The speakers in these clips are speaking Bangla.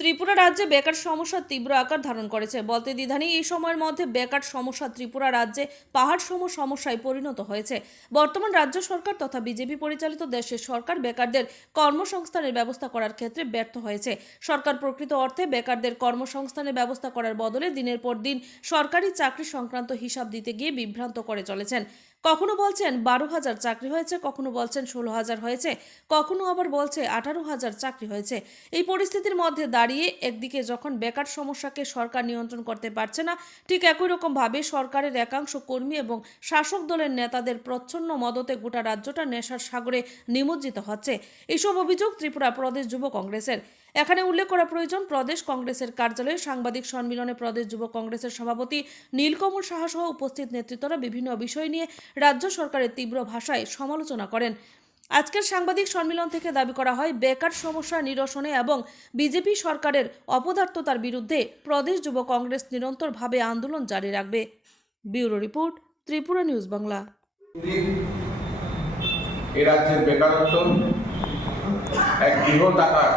ত্রিপুরা রাজ্যে বেকার সমস্যা তীব্র আকার ধারণ করেছে। বলতে দ্বিধা নেই, এই সময়ের মধ্যে বেকার সমস্যা ত্রিপুরা রাজ্যে পাহাড়সম সমস্যায় পরিণত হয়েছে। বর্তমান রাজ্য সরকার তথা বিজেপি পরিচালিত দেশের সরকার বেকারদের কর্মসংস্থানের ব্যবস্থা করার ক্ষেত্রে ব্যর্থ হয়েছে। সরকার প্রকৃত অর্থে বেকারদের কর্মসংস্থানের ব্যবস্থা করার বদলে দিনের পর দিন সরকারি চাকরি সংক্রান্ত হিসাব দিতে গিয়ে বিভ্রান্ত করে চলেছেন। কখনো বলছেন 12,000 চাকরি হয়েছে, কখনো বলছেন 16,000 হয়েছে, কখনো আবার বলছে 18,000 চাকরি হয়েছে। এই পরিস্থিতির মধ্যে দাঁড়িয়ে একদিকে যখন বেকার সমস্যাকে সরকার নিয়ন্ত্রণ করতে পারছে না, ঠিক একই রকম ভাবে সরকারের একাংশ কর্মী এবং শাসক দলের নেতাদের প্রচ্ছন্ন মদতে গোটা রাজ্যটা নেশার সাগরে নিমজ্জিত হচ্ছে। এইসব অভিযোগ ত্রিপুরা প্রদেশ যুব কংগ্রেসের। এখানে উল্লেখ করা প্রয়োজন, প্রদেশ কংগ্রেসের কার্যালয়ে সাংবাদিক সম্মেলনে প্রদেশ যুব কংগ্রেসের সভাপতি নীলকমল সাহা সহ উপস্থিত নেতৃত্বরা বিভিন্ন বিষয় নিয়ে রাজ্য সরকারের তীব্র ভাষায় সমালোচনা করেন। আজকের সাংবাদিক সম্মেলন থেকে দাবি করা হয়, বেকার সমস্যা নিরসনে এবং বিজেপি সরকারের অপদার্থতার বিরুদ্ধে প্রদেশ যুব কংগ্রেস নিরন্তরভাবে আন্দোলন জারি রাখবে। Bureau report, Tripura news Bangla. এ রাজ্যের বেকারত্ব এক বৃহৎ আকার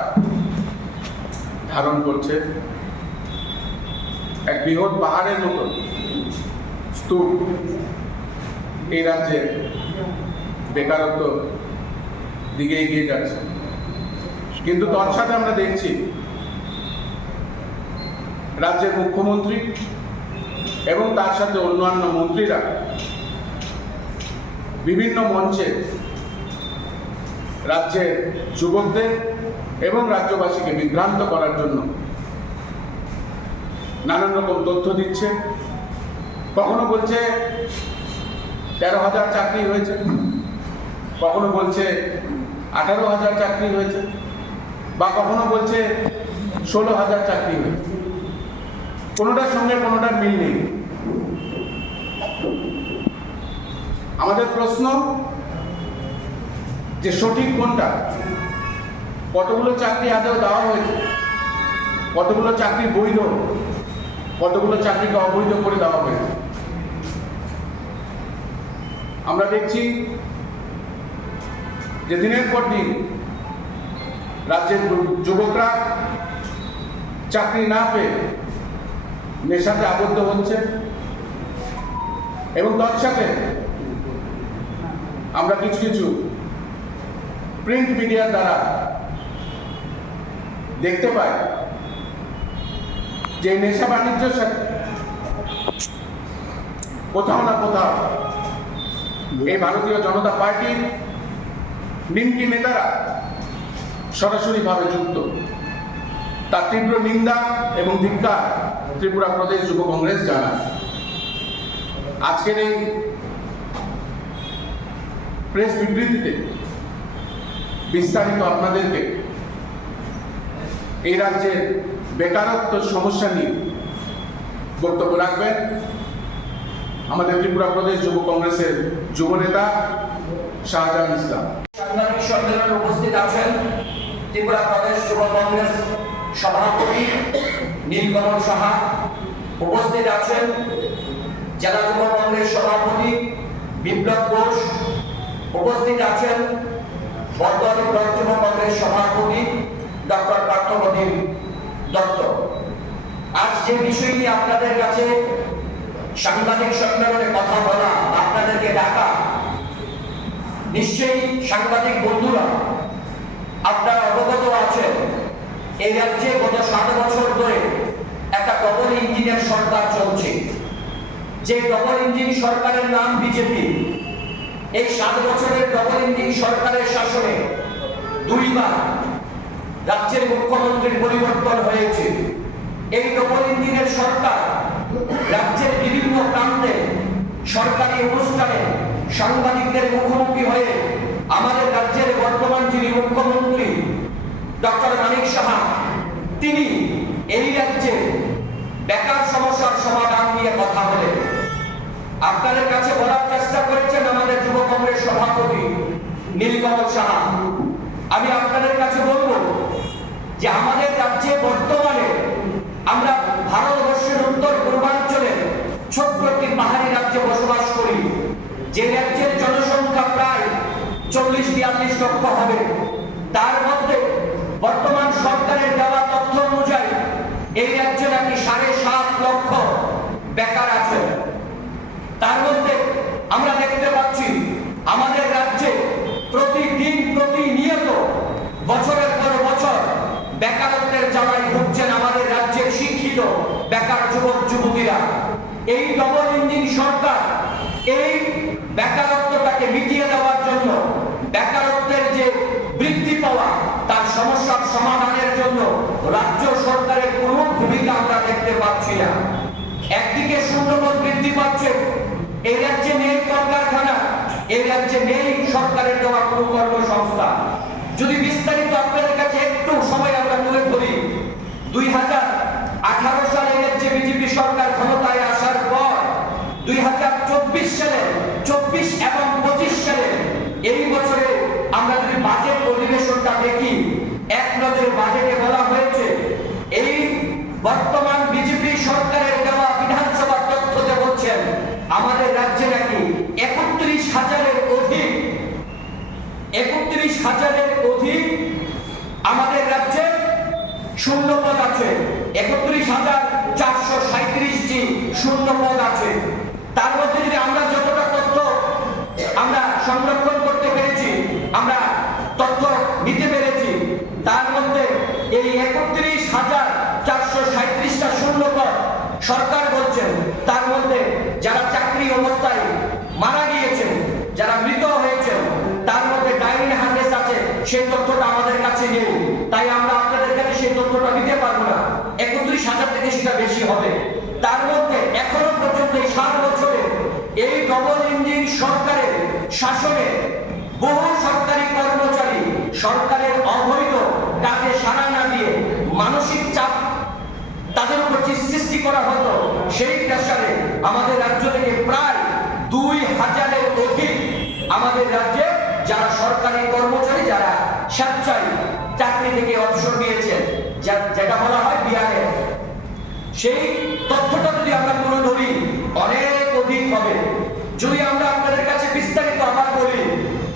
ধারণ করছে। এক বৃহৎ পাহাড়ের মতো স্তূপ এই রাজ্যের বেকারত্ব দিকে এগিয়ে যাচ্ছে। কিন্তু তার সাথে আমরা দেখছি রাজ্যের মুখ্যমন্ত্রী এবং তার সাথে অন্যান্য মন্ত্রীরা বিভিন্ন মঞ্চে রাজ্যের যুবকদের এবং রাজ্যবাসীকে বিভ্রান্ত করার জন্য নানান রকম তথ্য দিচ্ছে। কখনো বলছে 13,000 চাকরি হয়েছে, কখনো বলছে 18,000 চাকরি হয়েছে, বা কখনো বলছে 16,000 চাকরি হয়েছে। কোনোটার সঙ্গে কোনোটার মিল নেই। আমাদের প্রশ্ন যে সঠিক কোনটা, কতগুলো চাকরি আদৌ দেওয়া হয়েছে, কতগুলো চাকরি বৈধ, কতগুলো চাকরিকে অবৈধ করে দেওয়া হয়েছে। আমরা দেখছি যে দিনের পর দিন রাজ্যের যুবকরা চাকরি না পেয়ে নেশাতে আবদ্ধ হচ্ছে এবং তার সাথে আমরা কিছু কিছু প্রিন্ট মিডিয়ার দ্বারা দেখতে পাই যে নেশা বাণিজ্যের সাথে কোথাও না কোথাও এই ভারতীয় জনতা পার্টির নিমকি নেতারা সরাসরিভাবে যুক্ত। তার তীব্র নিন্দা এবং ধিক্কার ত্রিপুরা প্রদেশ যুব কংগ্রেস জানায়। আজকের এই প্রেস বিবৃতিতে বিস্তারিত আপনাদেরকে এই রাজ্যের বেকারত্ব সমস্যা নিয়ে বক্তব্য রাখবেন আমাদের ত্রিপুরা প্রদেশ যুব কংগ্রেসের যুব নেতা শাহজাহান ইসলাম। সাংবাদিক সম্মেলনে উপস্থিত আছেন ত্রিপুরা প্রদেশ যুব কংগ্রেস সভাপতি নীলকমল সাহা, উপস্থিত আছেন জেলা যুব কংগ্রেস সভাপতি বিপ্লব ঘোষ, উপস্থিত আছেন বর্তমানে ব্লক যুব কংগ্রেস সভাপতি ডক্টর পার্থপ্রতিম দত্ত। আজ যে বিষয় নিয়ে আপনাদের কাছে সাংবাদিক সম্মেলনে কথা বলা, আপনাদেরকে ডাকা, নিশ্চয়ই সাংবাদিক বন্ধুরা আপনারা অবগত আছেন এই রাজ্যে গত 7 বছর ধরে একটা ডবল ইঞ্জিনের সরকার চলছে। যে ডবল ইঞ্জিন সরকারের নাম বিজেপি। এই 7 বছরের ডবল ইঞ্জিন সরকারের শাসনে 2 বার রাজ্যের মুখ্যমন্ত্রীর পরিবর্তন হয়েছে। এই ডবল ইঞ্জিনের সরকার রাজ্যের বিভিন্ন প্রান্তে সরকারি অনুষ্ঠানে সাংবাদিকদের মুখোমুখি হয়ে আমাদের রাজ্যের বর্তমান যিনি মুখ্যমন্ত্রী ডক্টর মানিক সাহা, তিনি এই রাজ্যে বেকার সমস্যার সমাধান নিয়ে কথা বলেন। আপনাদের কাছে বলার চেষ্টা করেছেন আমাদের যুব কংগ্রেস সভাপতি নীলকমল সাহা। আমি আপনাদের কাছে বলবো যে আমাদের রাজ্যে বর্তমানে আমরা ভারতবর্ষের উত্তর পূর্বাঞ্চলে ছোট্ট একটি পাহাড়ি রাজ্যে বসবাস করি, যে রাজ্যের জনসংখ্যা প্রায় 40-42 লক্ষ হবে। তার মধ্যে বর্তমান সরকারের দেওয়া তথ্য অনুযায়ী এই রাজ্যে নাকি 7.5 লক্ষ বেকার আছে। তার মধ্যে আমরা দেখতে পাচ্ছি আমাদের রাজ্যে প্রতিদিন প্রতিনিয়ত বছরের পর বছর বেকারত্বের জ্বালায় ভুগছেন আমাদের রাজ্যের শিক্ষিত বেকার যুবক যুবতীরা। এই ডবল ইঞ্জিন সরকার এই বেকারত্বটাকে মিটিয়ে দেওয়ার জন্য, বেকারত্বের যে বৃদ্ধি পাওয়া তার সমস্যার সমাধানের জন্য রাজ্য সরকারের কোনো ভূমিকা আমরা দেখতে পাচ্ছি না। একদিকে শূন্যপদ বৃদ্ধি পাচ্ছে, এই রাজ্যে নেই কলকারখানা, এই রাজ্যে নেই সরকারের দেওয়া কোনো কর্মসংস্থান। যদি বিস্তারিত আপনাদের কাছে একটু সময় আমরা তুলে ধরি, 2018 সালে রাজ্যে বিজেপি সরকার ক্ষমতায় আসার পর 2024 সালে 24 এবং 25 সালে এই বছরে আমরা যদি বাজেট অধিবেশনটা দেখি, এক নজরে বাজেটে বলা হয়েছে এই বর্তমান বিজেপি সরকারের দেওয়া বিধানসভা তথ্যতে বলছেন আমাদের রাজ্যে নাকি 31,000-এর অধিক আমাদের রাজ্যে শূন্যপদ আছে। 31,437টি শূন্যপদ আছে। তার মধ্যে যদি আমরা যতটা তথ্য আমরা সংরক্ষণ করতে পেরেছি, আমরা তথ্য নিতে পেরেছি, তার মধ্যে এই 31,437টা শূন্যপদ সরকার বলছেন তার মধ্যে যারা চাকরি অবস্থায় মারা গিয়েছেন, যারা মৃত হয়েছেন, তার মধ্যে ডাইনি হার্নেস আছে, সেই তথ্যটা আমাদের কাছে নেই। তাই আমরা আপনাদের কাছে সেই তথ্যটা দিতে পারবো না। 31,000 থেকে সেটা বেশি হবে। তার মধ্যে এখনো পর্যন্ত এই 7 বছরে এই ডবল ইঞ্জিন সরকারের শাসনে বহু সরকারি কর্মচারী সরকারের অবৈধ কাজে সাড়া না দিয়ে মানসিক চাপ তাদের উপর সৃষ্টি করা হতো, সেই প্রেসারে আমাদের রাজ্য থেকে প্রায় 2,000-এর অধিক আমাদের রাজ্যে যারা সরকারি কর্মচারী, যারা স্বেচ্ছায় চাকরি থেকে অবসর নিয়েছেন, যেটা বলা হয় বিআরএস, সেই তথ্যটা যদি আমরা তুলে ধরি অনেক অধিক হবে। যদি আমরা আপনাদের কাছে বিস্তারিত আবার বলি,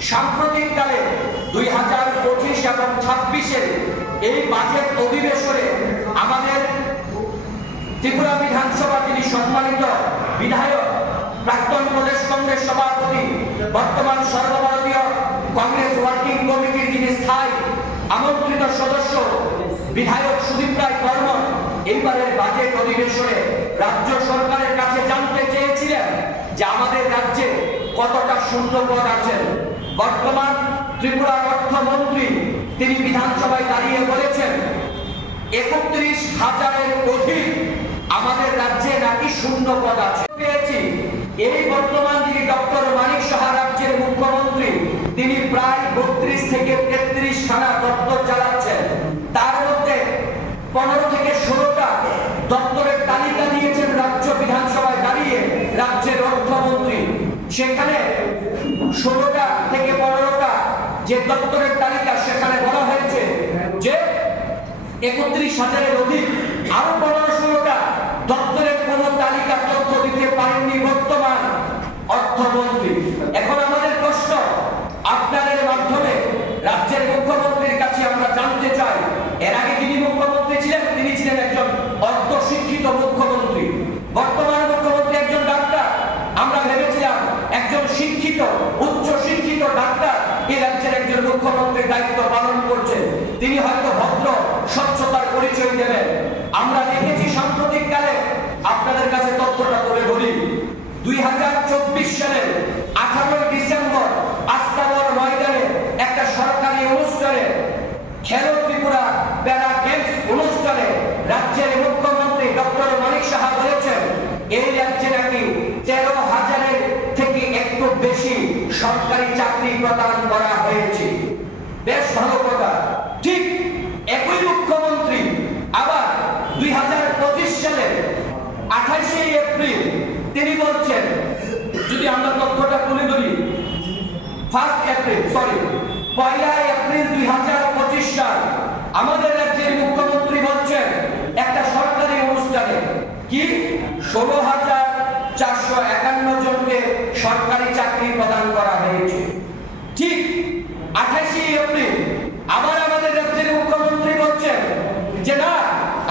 সাম্প্রতিককালে 2025 এবং 26-এর এই বাজেট অধিবেশনে আমাদের ত্রিপুরা বিধানসভা যিনি সম্মানিত বিধায়ক, প্রাক্তন প্রদেশ কংগ্রেস সভাপতি, বর্তমান সর্বভারতীয় কংগ্রেস ওয়ার্কিং কমিটির যিনি স্থায়ী আমন্ত্রিত সদস্য বিধায়ক সুদীপ রায় বর্মন এইবারের বাজেট অধিবেশনে রাজ্য সরকারের কাছে জানতে চেয়েছিলেন যে আমাদের রাজ্যে কতটা শূন্যপদ আছে। বর্তমান ত্রিপুরার অর্থমন্ত্রী তিনি বিধানসভায় দাঁড়িয়ে বলেছেন 31,000-এর অধিক আমাদের রাজ্যে নাকি শূন্যপদ আছে পেয়েছি। এই বর্তমান যিনি ডক্টর মানিক সাহা রাজ্যের মুখ্যমন্ত্রী, তিনি প্রায় 32 থেকে 33 খানা দপ্তর চালাচ্ছেন। তার মধ্যে 15 থেকে 16টা দপ্তরের তালিকা দিয়েছেন রাজ্য বিধানসভায় দাঁড়িয়ে রাজ্যের অর্থমন্ত্রী। সেখানে 16টা থেকে 15টা যে দপ্তরের তালিকা, সেখানে বলা হয়েছে যে 31,000-এর অধিক। আরো 15-16টা দপ্তরের কোন তালিকা তথ্য দিতে পারেননি বর্তমান অর্থমন্ত্রী। এখন আমাদের প্রশ্ন আপনাদের মাধ্যমে রাজ্যের মুখ্যমন্ত্রীর কাছে আমরা জানতে চাই, এর আগে যিনি মুখ্যমন্ত্রী ছিলেন তিনি ছিলেন একজন অর্ধশিক্ষিত মুখ্যমন্ত্রী, বর্তমান মুখ্যমন্ত্রী একজন ডাক্তার। আমরা ভেবেছিলাম একজন শিক্ষিত, উচ্চ শিক্ষিত ডাক্তার এই রাজ্যের একজন মুখ্যমন্ত্রীর দায়িত্ব পালন করছেন, তিনি হয়তো ভদ্র স্বচ্ছতার পরিচয় দেবেন। আমরা দেখেছি সাম্প্রতিককালে, আপনাদের কাছে তথ্যটা তুলে ধরি, 2024 সালের 18 ডিসেম্বর আস্তাবর ময়দানে একটা সরকারি অনুষ্ঠানে খেলো ত্রিপুরা প্যারা গেমস অনুষ্ঠানে রাজ্যের মুখ্যমন্ত্রী ডক্টর মানিক সাহা বলেছেন এই রাজ্যে নাকি 13,000-এর থেকে একটু বেশি সরকারি চাকরি প্রদান করা হয়েছে। বেশ ভালো কথা। ঠিক একই মুখ্যমন্ত্রী আবার 2025 সালের 28শে এপ্রিল তিনি বলছেন, যদি আমরা তথ্যটা তুলে ধরি, 1 এপ্রিল 2025 সাল আমাদের রাজ্যের মুখ্যমন্ত্রী বলছেন একটা সরকারি অনুষ্ঠানে কি 16,451 জনকে সরকারি চাকরি প্রদান করা হয়েছে। ঠিক 28শে এপ্রিল আবার আমাদের রাজ্যের মুখ্যমন্ত্রী বলছেন যে না,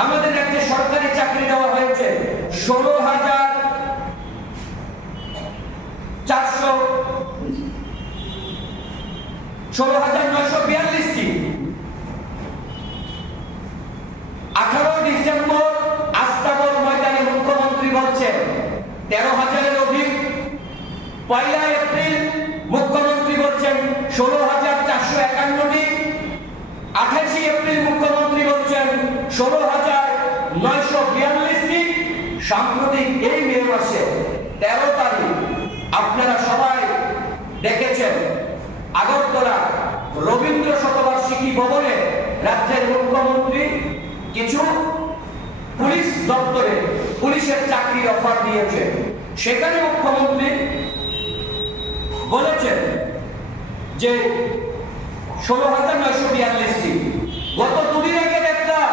আমাদের রাজ্যে 16,942টি। 18 ডিসেম্বর আস্তাবল ময়দানে মুখ্যমন্ত্রী বলছেন 13,000-এর অধিক। 1 এপ্রিল মুখ্যমন্ত্রী বলছেন 16,451টি। 28 এপ্রিল মুখ্যমন্ত্রী বলছেন 16,942টি। সাম্প্রতিক এই মে মাসে 13 তারিখ আপনারা সবাই দেখেছেন আগরতলা রবীন্দ্র শতবার্ষিকী ভবনে রাজ্যের মুখ্যমন্ত্রী কিছু পুলিশ দপ্তরে পুলিশের চাকরির অফার দিয়েছে। সেখানে মুখ্যমন্ত্রী বলেছেন যে 16,942টি। গত দুদিন আগে দেখলাম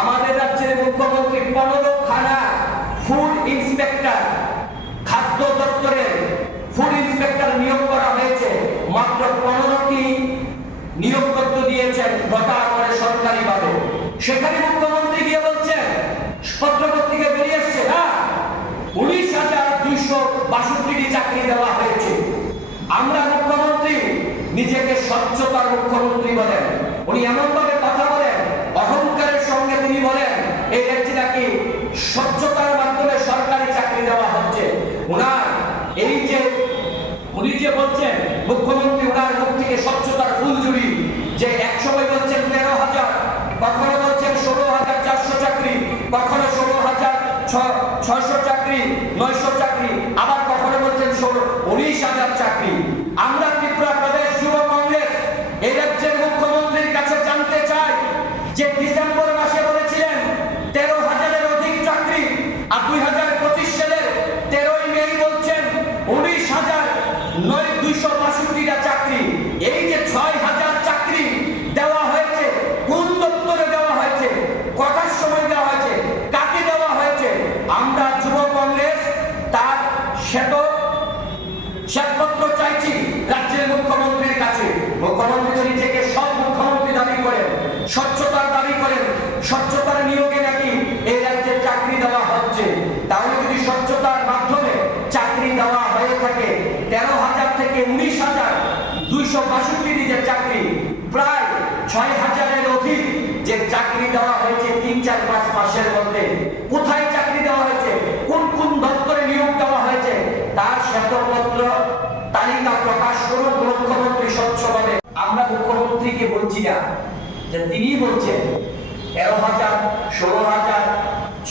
আমাদের রাজ্যের মুখ্যমন্ত্রী 15 খানা ফুড ইন্সপেক্টর, খাদ্য দপ্তরের ফুড ইন্সপেক্টর নিয়োগ করা হয়েছে। মাত্র 15টি নিয়োগপত্র দিয়েছেন ঘটা করে সরকারিভাবে। সেখানে মুখ্যমন্ত্রী গিয়ে বলছেন, পত্রপত্রিকায় বেরিয়ে এসছে না, 19,262টি চাকরি দেওয়া হয়েছে। আমরা মুখ্যমন্ত্রী নিজেকে স্বচ্ছতার মুখ্যমন্ত্রী বলেন। উনি এমন ভাবে কথা বলেন, অহংকারের সঙ্গে তিনি বলেন এই রাজ্যে নাকি স্বচ্ছতার মাধ্যমে সরকারি চাকরি দেওয়া হচ্ছে। ওনার এই যে উনি যে বলছেন মুখ্যমন্ত্রী, ওনার মুখ থেকে স্বচ্ছতার ফুলঝুরি, যে একসময় বলছেন 13,000, কখনো বলছেন 16,400 চাকরি, কখনো 16,600 চাকরি, 900 চাকরি, আবার কখনো বলছেন 19,000 চাকরি। আমরা ত্রিপুরা প্রদেশ যুব কংগ্রেস এই রাজ্যের মুখ্যমন্ত্রীর কাছে জানতে চাই যে ডিসেম্বর মাসে বলেছিলেন 13,000-এর অধিক চাকরি, আর 2025 সালের 13 মে বলছেন 19,262টা চাকরি। এই যে 6,000 চাকরি দেওয়া হয়েছে, কোন দপ্তরে দেওয়া হয়েছে, কটার সময় দেওয়া হয়েছে, কাকে দেওয়া হয়েছে? আমরা যুব কংগ্রেস তার শ্বেতপত্র চাইছি রাজ্যের মুখ্যমন্ত্রীর কাছে। মুখ্যমন্ত্রী নিজেকে সব মুখ্যমন্ত্রী দাবি করেন, স্বচ্ছতার দাবি করেন, স্বচ্ছতার নিয়োগে নাকি এই রাজ্যে চাকরি দেওয়া হচ্ছে। তাহলে যদি স্বচ্ছতার মাধ্যমে চাকরি দেওয়া হয়ে থাকে, 13,000 থেকে 19,262টি যে চাকরি, প্রায় 6,000-এর অধিক যে চাকরি দেওয়া হয়েছে 3-4-5 মাসের মধ্যে, কোথায় চাকরি দেওয়া হয়েছে, কোন কোন দপ্তরে নিয়োগ দেওয়া হয়েছে, তার শ্বেতপত্র তালিকা প্রকাশ করুন মুখ্যমন্ত্রী স্বচ্ছভাবে। আমরা মুখ্যমন্ত্রীকে বলছি না, যে তিনি বলছেন 13,000, 16,000,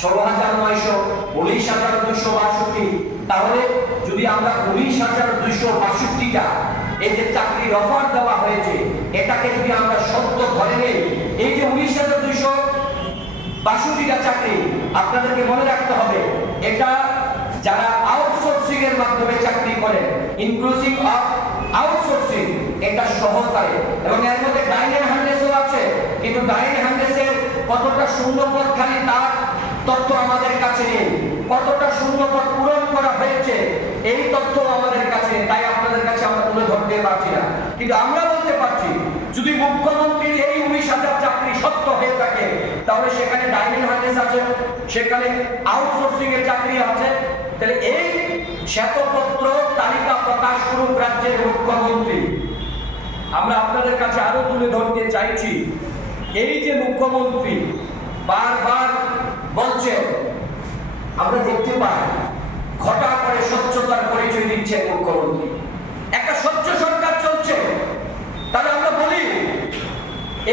16,900, 19,262। তাহলে যদি আমরা 19,262টা এই যে চাকরির অফার দেওয়া হয়েছে, এটাকে যদি আমরা সত্য ধরে নেই, এই যে 19,262টা চাকরি, আপনাদেরকে মনে রাখতে হবে এটা যারা আউটসোর্সিং এর মাধ্যমে চাকরি করে, ইনক্লুসিভ অফ আউটসোর্সিং, এটা সহকারে, এবং এর মধ্যে ডাইনেন হ্যান্ডেসও আছে। কিন্তু ডাইনেন হ্যান্ডেসের কতটা শূন্যপদ খালি তার তথ্য আমাদের কাছে নেই, কতটা শূন্যপদ পূরণ করা হয়েছে এই তথ্য আমাদের কাছে নেই, তাই আপনাদের কাছে আমরা তুলে ধরতে পারছি না। কিন্তু আমরা বলতে পারছি, যদি মুখ্যমন্ত্রীর এই 19,000 চাকরি সত্য হয়ে থাকে, তাহলে সেখানে ডাইনেন হ্যান্ডেস আছে, সেখানে আউটসোর্সিং এর চাকরি আছে। তাহলে এই শ্বেতপত্র তালিকা প্রকাশ করুন রাজ্যের মুখ্যমন্ত্রী। আমরা আপনাদের কাছে আরো তুলে ধরতে চাইছি, এই যে মুখ্যমন্ত্রী বারবার বলছেন, আমরা দেখতে পাই ঘটা করে স্বচ্ছতার পরিচয় দিচ্ছেন মুখ্যমন্ত্রী। একটা স্বচ্ছ সরকার চলছে। তাহলে আমরা বলি,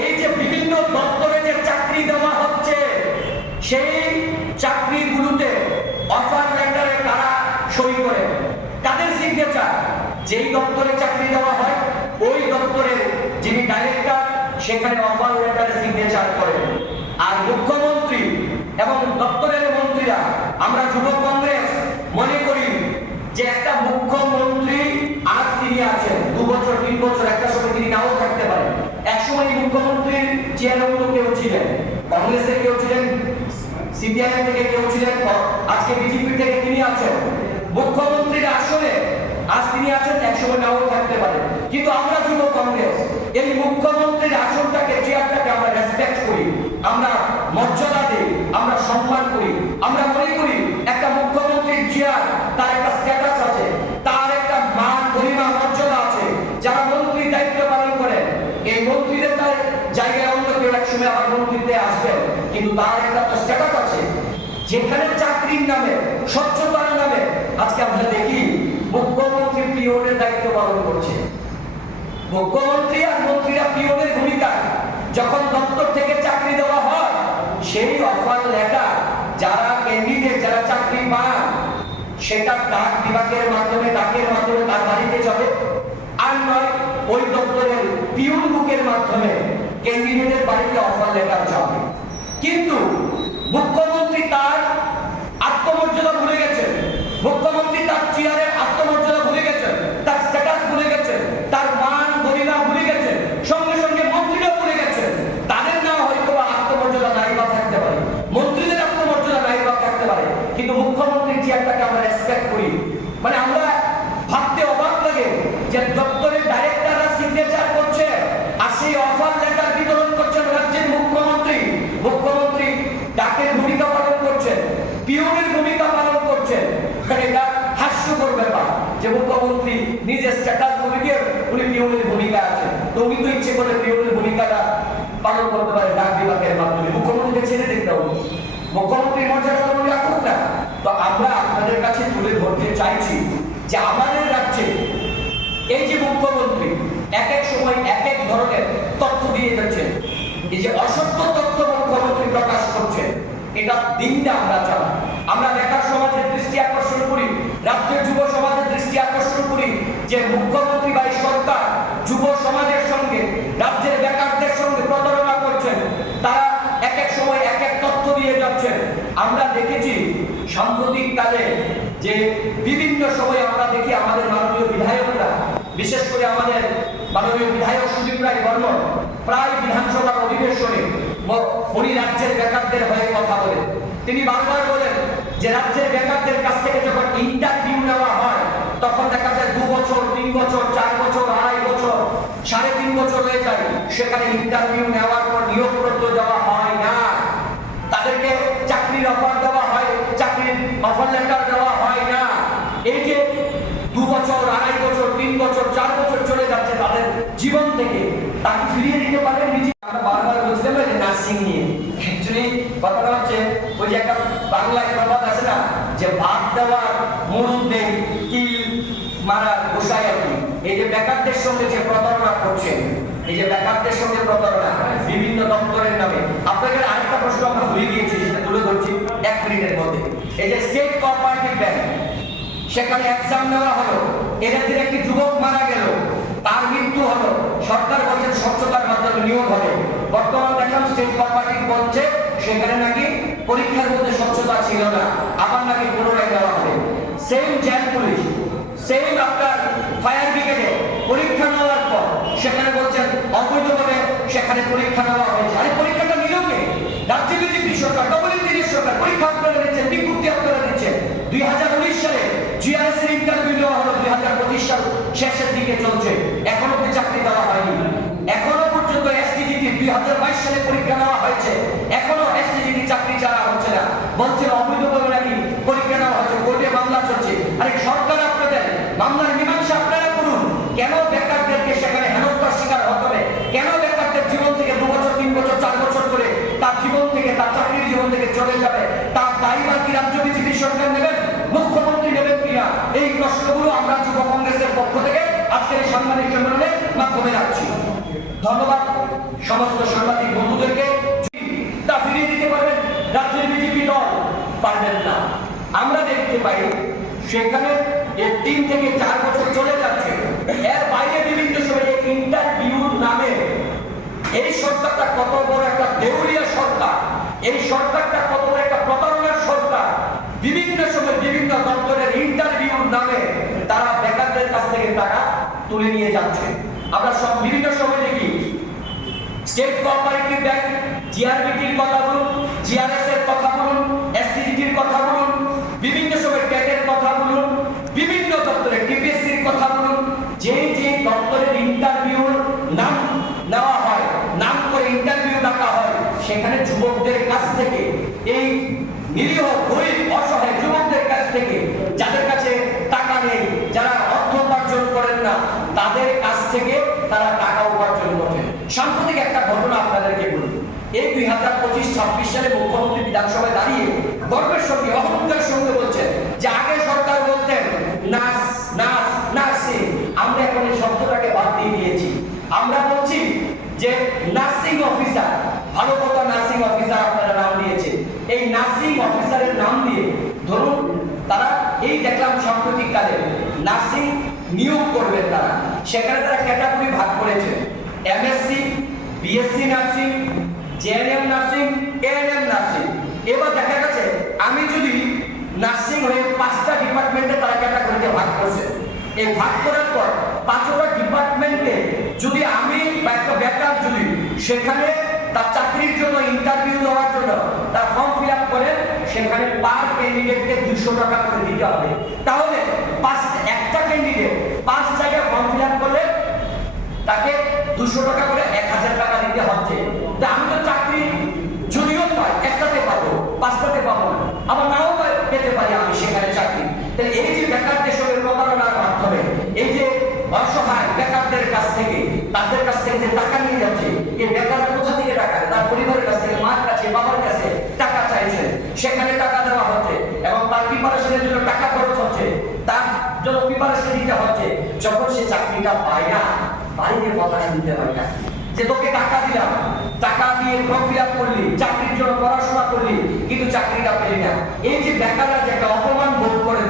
এই যে বিভিন্ন দপ্তরে যে চাকরি দেওয়া হচ্ছে, সেই চাকরিগুলোতে অফার লেটারে কারা সই করে, তাদের সিগনেচার, যেই দপ্তরে চাকরি দেওয়া হয় ওই দপ্তরের যিনি ডাইরেক্টর, সেখানে অফার লেটারে সিগনেচার করেন। আর মুখ্যমন্ত্রী এবং দপ্তরের মন্ত্রীরা, আমরা যুব কংগ্রেস মনে করি যে একটা মুখ্যমন্ত্রী আজ তিনি আছেন, 2 বছর 3 বছর, একটা সময় তিনি নাও থাকতে পারেন। একসময় মুখ্যমন্ত্রীর চেয়ারম্যান কেউ ছিলেন, কংগ্রেসের কেউ ছিলেন, সিপিআইএম থেকে কেউ ছিলেন, আজকে বিজেপি থেকে তিনি আছেন। মুখ্যমন্ত্রীর আসলে আজ তিনি আছেন, একসময় নাও থাকতে পারেন। কিন্তু আমরা যুব কংগ্রেস এই মুখ্যমন্ত্রীর আসনটাকে, চেয়ারটাকে আমরা রেসপেক্ট করি, আমরা মর্যাদা দিই, আমরা সম্মান করি। আমরা মনে করি আসবেন, কিন্তু তার একটা স্ট্যাটাস আছে যেখানে চাকরির নামে, স্বচ্ছতার নামে আজকে আমরা দেখি মুখ্যমন্ত্রী পিওনের দায়িত্ব পালন করছে। মুখ্যমন্ত্রী আর মন্ত্রীরা পিওনের ভূমিকা। যখন দপ্তর থেকে চাকরি দেওয়া হয়, সেই অফার লেটার যারা ক্যান্ডিডেট, যারা চাকরি পান, সেটা ডাক বিভাগের মাধ্যমে, ডাকের মাধ্যমে তার বাড়িতে যাবে, আর নয় ওই দপ্তরের পিওন বুকের মাধ্যমে ক্যান্ডিডেটের বাড়িতে অফার লেটার যাবে। কিন্তু মুখ্যমন্ত্রী তার আত্মমর্যাদা ভুলে গেছেন, মুখ্যমন্ত্রী তার চেয়ারের আত্মমর্যাদা ভুলে গেছেন, তার স্ট্যাটাস ভুলে গেছেন, তার মান গরিমা ভুলে গেছেন, সঙ্গে সঙ্গে মন্ত্রীরা ভুলে গেছেন। তাদের না হয়তো আত্মমর্যাদা নাই বা থাকতে পারে, মন্ত্রীদের আত্মমর্যাদা নাই বা থাকতে পারে, কিন্তু মুখ্যমন্ত্রীর চেয়ারটাকে আমরা রেসপেক্ট করি। মানে আমরা ভাবতে অবাক লাগে যে দপ্তরের ডাইরেক্টররা সিগনেচার করছে আর সেই অফার লেটার বিতরণ করছেন রাজ্যের মুখ্যমন্ত্রী। মুখ্যমন্ত্রী ডাকের ভূমিকা পালন করছেন, পিওনের ভূমিকা পালন করছেন। এটা হাস্যকর ব্যাপার যে মুখ্যমন্ত্রী নিজের স্ট্যাটাস বলে দিয়ে উনি পিওনের ভূমিকা আছেন। তো উনি তো ইচ্ছে করে পিওনের ভূমিকাটা পালন করতে পারে ডাক বিভাগের মাধ্যমে। মুখ্যমন্ত্রীকে ছেড়ে দেখতে হবে, মুখ্যমন্ত্রীর মর্যাদা উনি রাখুন না। তো আমরা আপনাদের কাছে তুলে ধরতে চাইছি যে আমাদের রাজ্যে এই যে মুখ্যমন্ত্রী এক এক সময় এক এক ধরনের তথ্য দিয়ে যাচ্ছেন, এই যে অসত্য তথ্য মুখ্যমন্ত্রী প্রকাশ করছেন, এটা দিনটা আমরা চাই। আমরা বেকার সমাজের দৃষ্টি আকর্ষণ করি, রাজ্যের যুব সমাজের দৃষ্টি আকর্ষণ করি যে মুখ্যমন্ত্রী বা সরকার যুব সমাজের সঙ্গে, রাজ্যের বেকারদের সঙ্গে প্রতারণা করছেন। তারা এক এক সময় এক এক তথ্য দিয়ে যাচ্ছেন। আমরা দেখেছি সাম্প্রতিক কালে যে বিভিন্ন সময় আমরা দেখি আমাদের মাননীয় বিধায়করা, বিশেষ করে আমাদের মাননীয় বিধায়ক সুদীপ রায় বর্মন প্রায় বিধানসভার অধিবেশনে উনি রাজ্যের বেকারদের হয়ে কথা বলেন। তিনি বারবার বলেন যে রাজ্যের বেকারদের কাছ থেকে যখন ইন্টারভিউ নেওয়া হয়, তখন দেখা যায় 2 বছর, 3 বছর, 4 বছর, 2.5 বছর, 3.5 বছর হয়ে যায়, সেখানে ইন্টারভিউ নেওয়ার পর নিয়োগপত্র দেওয়া হয় না। তাদেরকে চাকরির অফার দেওয়া হয়, চাকরির অফার লেটার দেওয়া হয় না। এই যে 2 বছর, 2.5 বছর, 3 বছর, 4 বছর চলে যাচ্ছে তাদের জীবন থেকে, তাকে ফিরিয়ে দিতে পারেন নিজে। আমরা বারবার বলছিলাম যে নার্সিং নিয়ে, অ্যাকচুয়ালি কথাটা হচ্ছে ওই যে একটা বাংলায় প্রবাদ আছে না, যে ভাত দেওয়ার মুরুদ নেই, কিল মারা গোসাই আর কি। এই যে বেকারদের সঙ্গে যে প্রতারণা করছেন, এই যে বেকারদের সঙ্গে প্রতারণা বিভিন্ন দপ্তরের নামে। আপনাদের আরেকটা প্রশ্ন আমরা ভুলে গিয়েছি, সেটা তুলে ধরছি 1 মিনিটের মধ্যে। এই যে স্টেট কোঅপারেটিভ ব্যাংক, সেখানে এক্সাম নেওয়া হলো, এদের একটি যুবক মারা গেল, তার মৃত্যু হলো, সরকার বলছেন স্বচ্ছতার মাধ্যমে নিয়োগ হবে। বর্তমান দেখলাম স্টেট কোঅপারেটিভ বলছে সেখানে নাকি পরীক্ষার মধ্যে স্বচ্ছতা ছিল না, আবার নাকি পুনরায় দেওয়া হবে। সেম জেল পুলিশ, সেম আপনার ফায়ার ব্রিগেডে পরীক্ষা নেওয়ার পর সেখানে বলছেন অবৈধভাবে সেখানে পরীক্ষা নেওয়া হয়েছে। আরে পরীক্ষাটা নিল কে? রাজ্য বিজেপি সরকার, ডবল ইঞ্জিনের সরকার। পরীক্ষা আপনারা দিচ্ছেন, বিজ্ঞপ্তি আপনারা দিচ্ছেন। 2019 সালে জিআরএস এর ইন্টারভিউ দেওয়া হলো, 2025 সাল শেষের দিকে চলছে, এখনো তো চাকরি দেওয়া হয়নি। এখনো পর্যন্ত এসটিজিটি 2022 সালে পরীক্ষা নেওয়া হয়েছে, এখনো এসটিজিটি চাকরি চাওয়া হচ্ছে না। বলছেন অবৈধভাবে নাকি পরীক্ষা নেওয়া হচ্ছে, কোর্টে মামলা চলছে। আরে সরকার আপনাদের মামলার মীমাংসা আপনারা করুন। কেন বেকারদেরকে সেখানে হেনস্থার শিকার হতে হবে? কেন বেকারদের জীবন থেকে 2 বছর, 3 বছর, 4 বছর করে তার জীবন থেকে, তার চাকরির জীবন থেকে চলে যাবে? তার দায়ভার কি রাজ্য বিজেপি সরকার নেবেন, মুখ্যমন্ত্রী নেবেন কিনা? এই প্রশ্নগুলো আমরা যুব কংগ্রেসের পক্ষ থেকে আজকের এই সাংবাদিক সম্মেলনের মাধ্যমে রাখছি। ধন্যবাদ সমস্ত সাংবাদিক বন্ধুদেরকে। তা ফিরিয়ে দিতে পারবেন রাজ্যের বিজেপি দল? পারবেন না। আমরা দেখতে পাই সেখানে 3 থেকে 4 বছর চলে যাচ্ছে, এর বাইরে বিভিন্ন সময় ইন্টারভিউর নামে এই সরকারটা কত বড় একটা দেউলিয়া সরকার, এই সরকারটা কত বড় একটা প্রতারণার সরকার। বিভিন্ন সময় বিভিন্ন দপ্তরের ইন্টারভিউর নামে তারা বেকারদের কাছ থেকে টাকা তুলে নিয়ে যাচ্ছে। আমরা সব বিভিন্ন সময় দেখি স্টেট কোঅপারেটিভ ব্যাংক, জিআরবিটির কথা বলুন, জিআরএস এর কথা বলুন, এসটিজিটির কথা বলুন, বিভিন্ন সময় টেটের কথা বলুন, বিভিন্ন দপ্তরে টিপিএসসির কথা বলুন, যে যে দপ্তরের ইন্টারভিউর নাম নেওয়া হয়, নাম করে ইন্টারভিউ ডাকা হয়, সেখানে যুবকদের কাছ থেকে, এই নিরীহ গরিব অসহায় যুবকদের কাছ থেকে, যাদের কাছে টাকা নেই, যারা অর্থ উপার্জন করেন না, তাদের কাছ থেকে তারা টাকা উপার্জন করেন। সাম্প্রতিক একটা ঘটনা আপনাদেরকে বলি। এই 2025 26 সালে মুখ্যমন্ত্রী বিধানসভায় দাঁড়িয়ে গর্বের সঙ্গে অহংকারের সঙ্গে বলছেন যে আগে সরকার বলতেন নার্স নার্স নার্সিং, আমরা এখন এই শব্দটাকে বাদ দিয়ে দিয়েছি, আমরা বলছি যে নার্সিং অফিসার। ভালো কথা, নার্সিং অফিসার আপনারা নাম দিয়েছে। এই নার্সিং অফিসারের নাম দিয়ে ধরুন তারা এই দেখলাম সাম্প্রতিককালে নার্সিং নিয়োগ করবেন তারা, সেখানে তারা ক্যাটাগরি ভাগ করেছে, MSc, BSc nursing, GNM nursing, ANM nursing. এবার দেখা গেছে আমি যদি নার্সিং হয়ে 5টা ডিপার্টমেন্টে তারা ক্যাটাগরিতে ভাগ করছে। এই ভাগ করার পর 5টা ডিপার্টমেন্টে যদি আমি বা একটা বেকার যদি সেখানে তার চাকরির জন্য ইন্টারভিউ দেওয়ার জন্য তার ফর্ম ফিল আপ করে, সেখানে পার ক্যান্ডিডেটকে 200 টাকা করে দিতে হবে। তাহলে একটা ক্যান্ডিডেট 5 জায়গায় ফর্ম ফিল আপ করলে তাকে 200 টাকা করে 1000 টাকা দিতে হচ্ছে। তা আমি তো চাকরি যদিও পাই, একটাতে পাবো, 5টাতে পাবো না, আবার নাও পেতে পারি আমি সেখানে চাকরি। তাহলে এই যে বেকারদের সঙ্গে প্রতারণার মাধ্যমে এই যে অসহায় বেকারদের কাছ থেকে তাদের কাছ থেকে যে টাকা নিয়ে যাচ্ছে, এই বেকাররা কোথা থেকে টাকা, তার পরিবারের কাছ থেকে, মার কাছে, বাবার কাছে টাকা চাইছে, সেখানে টাকা দেওয়া হচ্ছে এবং তার প্রিপারেশনের জন্য টাকা খরচ হচ্ছে, তার জন্য প্রিপারেশন দিতে হচ্ছে। যখন সে চাকরিটা পায় না, বাড়িতে কথা শুনতে হয় না যে তোকে টাকা দিলাম, টাকা দিয়ে ফর্ম ফিল আপ করলি, চাকরির জন্য পড়াশোনা করলি, কিন্তু চাকরিটা পেলি না। এই যে বেকাররা যে একটা অপমান বোধ করে,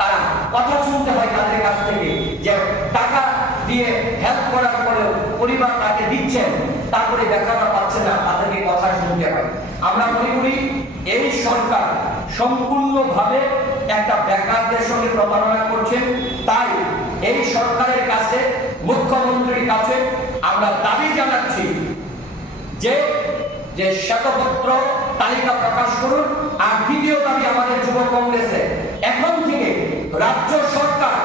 তারা কথা শুনতে হয় তাদের কাছ থেকে যে টাকা দিয়ে হেল্প করার পরে পরিবার তাকে দিচ্ছেন, তারপরে বেকাররা পাচ্ছে না, তাদেরকে কথা শুনতে হয়। আমরা মনে করি এই সরকার সম্পূর্ণভাবে একটা বেকারদের সঙ্গে প্রতারণা করছেন। তাই এই সরকারের কাছে, মুখ্যমন্ত্রীর কাছে আমরা দাবি জানাচ্ছি যে শ্বেতপত্র তালিকা প্রকাশ করুন। আর দ্বিতীয় দাবি আমাদের যুব কংগ্রেসে, এখন থেকে রাজ্য সরকার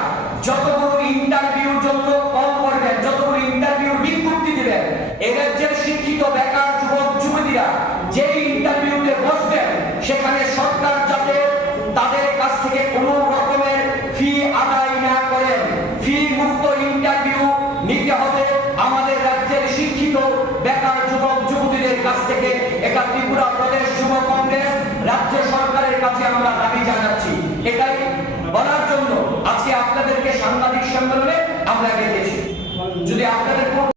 যতগুলো ইন্টারভিউর জন্য কল করবেন, যতগুলো ইন্টারভিউ বিজ্ঞপ্তি দিবেন, এই রাজ্যের শিক্ষিত বেকার যুবক যুবতীরা যে ইন্টারভিউতে বসবেন সেখানে